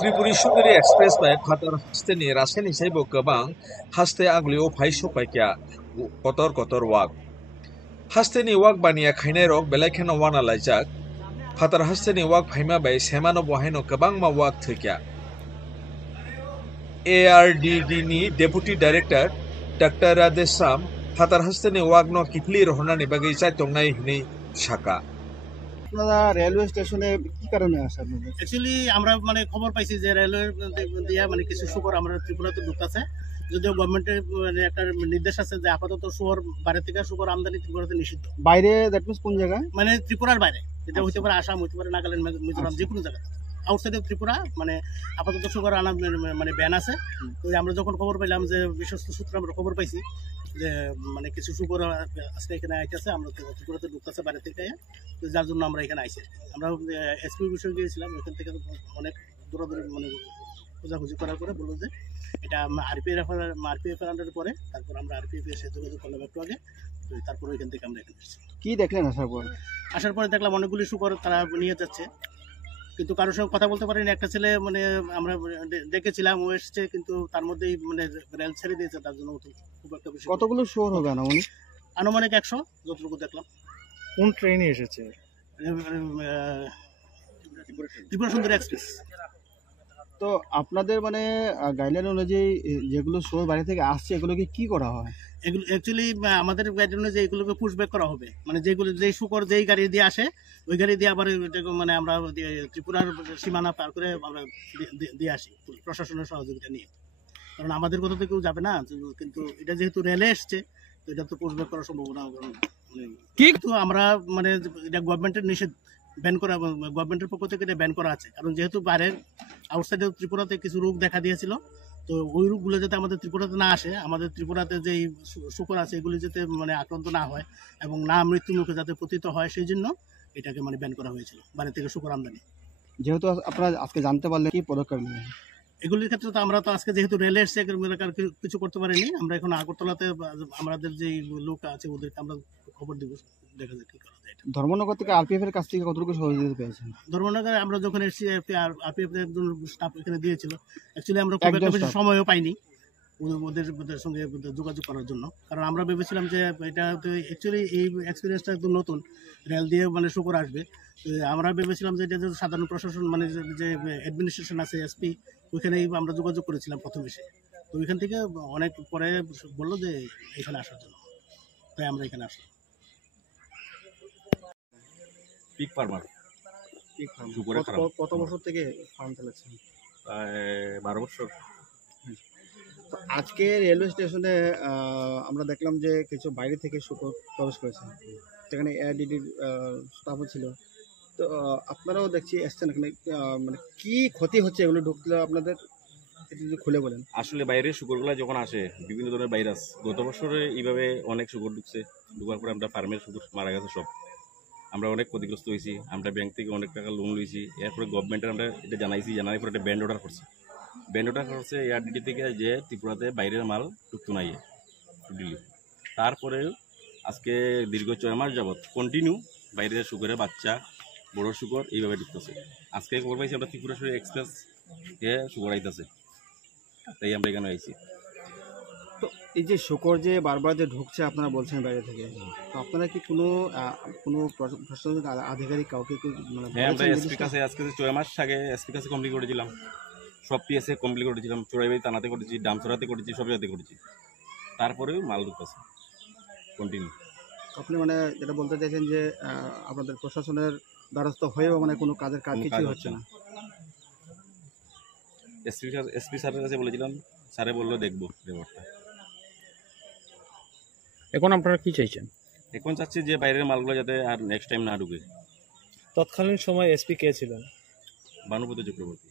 त्रिपुरी सुंदरी express bye फातर हस्तेनि रासेनि साइबो गोबां हास्ते आग्लिओ फाइसो पाइक्या Qatar Qatar वाक हास्तेनि वाक बानिया खाइनाय रक बेलाइखेनो वाना लाइजाक फातर हास्तेनि वाक फाइमा बाय सेमानो बहायनो गोबां मा वाक थैक्या ARDD नि डेपुटी डाइरेक्टर डॉक्टर राधेश्याम फातर हास्तेनि वाक नो किफली रहनानि बागै चाइतंनाय हिनै साका আপনারা রেলওয়ে স্টেশনে কি কারণে আসেন? অ্যাকচুয়ালি আমরা মানে খবর পাইছি যে রেলওয়ে দিয়া মানে কিছু শুকর আমরা ত্রিপুরাতে ঢুকতেছে, যদিও গভর্নমেন্টের মানে একটা নির্দেশ আছে যে আপাতত শুকর বাইরে থেকে শুকর আমদানি ত্রিপুরাতে নিষিদ্ধ। বাইরে দ্যাট মিন্স কোন জায়গায়? মানে ত্রিপুরার বাইরে, এটা হতে পারে আসাম, হতে পারে নাগাল্যান্ড, মিজোরাম, যে কোনো জায়গা আউটসাইড অফ ত্রিপুরা মানে আপাতত শুকর আনা মানে ব্যান আছে। তো আমরা যখন খবর পেলাম যে বিশ্বস্ত সূত্রে আমরা খবর পাইছি যে মানে কিছু শুকর আজকে এখানে আইতেছে, আমরা ত্রিপুরাতে ঢুকতেছে বাইরে থেকে, তো যার জন্য আমরা এখানে আইছি। আমরা এসপি বিষয়ে গিয়েছিলাম, এখান থেকে অনেক দূরাদূরি মানে খোঁজাখুঁজি করার পরে বললো যে এটা আরপিএফ এর আন্ডারে পরে। তারপর আমরা আরপিএফ এর সাথে যোগাযোগ করলাম একটু আগে, তো তারপর ওইখান থেকে আমরা এখানে এসেছি। কি দেখলেন আসার পরে দেখলাম অনেকগুলি শুকর তারা নিয়ে যাচ্ছে, কিন্তু কারোর সঙ্গে কথা বলতে পারিনি। একটা ছেলে মানে আমরা দেখেছিলাম, ও এসছে, কিন্তু তার মধ্যেই মানে রেল ছেড়ে দিয়েছে, তার জন্য খুব একটা বেশি। কতগুলো শোর হবে আনুমানিক 100 যতটুকু দেখলাম। কোন ট্রেনে এসেছে? ত্রিপুরা সুন্দরী এক্সপ্রেস। তো আপনাদের মানে গাইডলাইন অনুযায়ী যেগুলো শোর বাইরে থেকে আসছে এগুলোকে কি করা হয়? এগুলো অ্যাকচুয়ালি আমাদের গাইডলাইন অনুযায়ী এগুলোকে পুশব্যাক করা হবে, মানে যেগুলো যেই শুকর যেই গাড়ি দিয়ে আসে ওই গাড়ি দিয়ে আবার মানে আমরা ত্রিপুরার সীমানা পার করে আমরা দিয়ে আসি প্রশাসনের সহযোগিতা নিয়ে। কারণ আমাদের কোথা থেকেও যাবে না, কিন্তু এটা যেহেতু রেলে এসছে তো এটা তো পুশব্যাক করার সম্ভাবনা মানে কিন্তু আমরা মানে এটা গভর্নমেন্টের নিষেধ, ব্যান করা, গভর্নমেন্টের পক্ষ থেকে এটা ব্যান করা আছে। কারণ যেহেতু বাইরের আউটসাইডে ত্রিপুরাতে কিছু রোগ দেখা দিয়েছিল, তো ওই রোগগুলো যাতে আমাদের ত্রিপুরাতে না আসে, আমাদের ত্রিপুরাতে যে শুকর আছে এগুলি যাতে মানে আক্রান্ত না হয় এবং না মৃত্যুর মুখে যাতে পতিত হয়, সেই জন্য এটাকে মানে ব্যান করা হয়েছিল বাইরে থেকে শুকর আমদানি। যেহেতু আপনারা আজকে জানতে পারলেন, কি পদক্ষেপ নেবেন এগুলির ক্ষেত্রে? তো আমরা তো আজকে যেহেতু রেলে এসছে কিছু করতে পারিনি। আমরা এখন আগরতলাতে আমাদের যে লোক আছে ওদেরকে আমরা খবর দিব, দেখা যায় কি করা যায়। ধর্মনগর থেকে আরপিএফ এর কাছ থেকে কতটুকু সহযোগিতা পেয়েছেন? ধর্মনগরে আমরা যখন এসেছি আরপিএফ এর একজন স্টাফ এখানে দিয়েছিল। অ্যাকচুয়ালি আমরা খুব একটা বেশি সময়ও পাইনি ওদের সঙ্গে যোগাযোগ করার জন্য, কারণ আমরা ভেবেছিলাম যে এটা তো অ্যাকচুয়ালি এই এক্সপিরিয়েন্সটা একদম নতুন, রেল দিয়ে মানে শুকর আসবে। আমরা ভেবেছিলাম যে এটা যে সাধারণ প্রশাসন মানে যে অ্যাডমিনিস্ট্রেশন আছে এসপি, ওইখানেই আমরা যোগাযোগ করেছিলাম প্রথম এসে। তো ওইখান থেকে অনেক পরে বললো যে এখানে আসার জন্য, তাই আমরা এখানে আসলাম। Pick farmer. কত বছর থেকে ফার্ম চালাচ্ছেন? 12 বছর। তো আজকে রেলওয়ে স্টেশনে আমরা দেখলাম যে কিছু বাইরে থেকে শুকর প্রবেশ করেছে, সেখানে এআরডিডির স্টাফও ছিল। তো আপনারাও দেখছি এসছেন এখানে, মানে কি ক্ষতি হচ্ছে এগুলো ঢুকলে আপনাদের যদি খুলে বলেন। আসলে বাইরের শুকরগুলো যখন আসে বিভিন্ন ধরনের ভাইরাস, গত বছরে এইভাবে অনেক শুকর ঢুকছে, ঢুকার পরে আমরা ফার্মের শুকর মারা গেছে সব, আমরা অনেক ক্ষতিগ্রস্ত হয়েছি। আমরা ব্যাংক থেকে অনেক টাকা লোন লইছি, এরপরে গভর্নমেন্টের আমরা এটা জানাইছি, জানার পরে একটা ব্যান্ড অর্ডার করছে। ব্যান্ড অর্ডার করছে এআরডিডি থেকে যে ত্রিপুরাতে বাইরের মাল ঢুকতো না দিল্লি। তারপরে আজকে দীর্ঘ 6 মাস যাবৎ কন্টিনিউ বাইরের শুকরের বাচ্চা, বড় শুকর এইভাবে ঢুকতেছে। আজকে খবর পাইছি আমরা ত্রিপুরা এক্সপ্রেস এ শুকর আইতেছে, তাই আমরা এখানে আইছি। তো এই যে শুকর যে বারবার যে ঢুকছে আপনারা বলছেন বাইরে থেকে, তো আপনারা কি কোনো প্রশাসনিক আধিকারিক কাউকে মানে? হ্যাঁ, আমরা এসপি কাছে আজকে 6 মাস আগে এসপি কাছে কমপ্লিট করেছিলাম, সব পিএসএ কমপ্লিট করেছিলাম, চোরাইবাড়ি থানাতে করেছি, ডামসরাতে করেছি, সব জায়গাতে করেছি। তারপরেও মাল ঢুকতেছে কন্টিনিউ। আপনি মানে যেটা বলতে চাইছেন যে আপনাদের প্রশাসনের দ্বারস্থ হয়েও মানে কোনো কাজ কিছুই হচ্ছে না? এসপি স্যারের কাছে বলেছিলাম, স্যারে বললো দেখবো ব্যাপারটা। এখন আপনারা কি চাইছেন? এখন চাচ্ছি যে বাইরের মালগুলো যাতে আর নেক্সট টাইম না ঢুকে। তৎকালীন সময় এসপি কে ছিলেন? ভানুপতি চক্রবর্তী।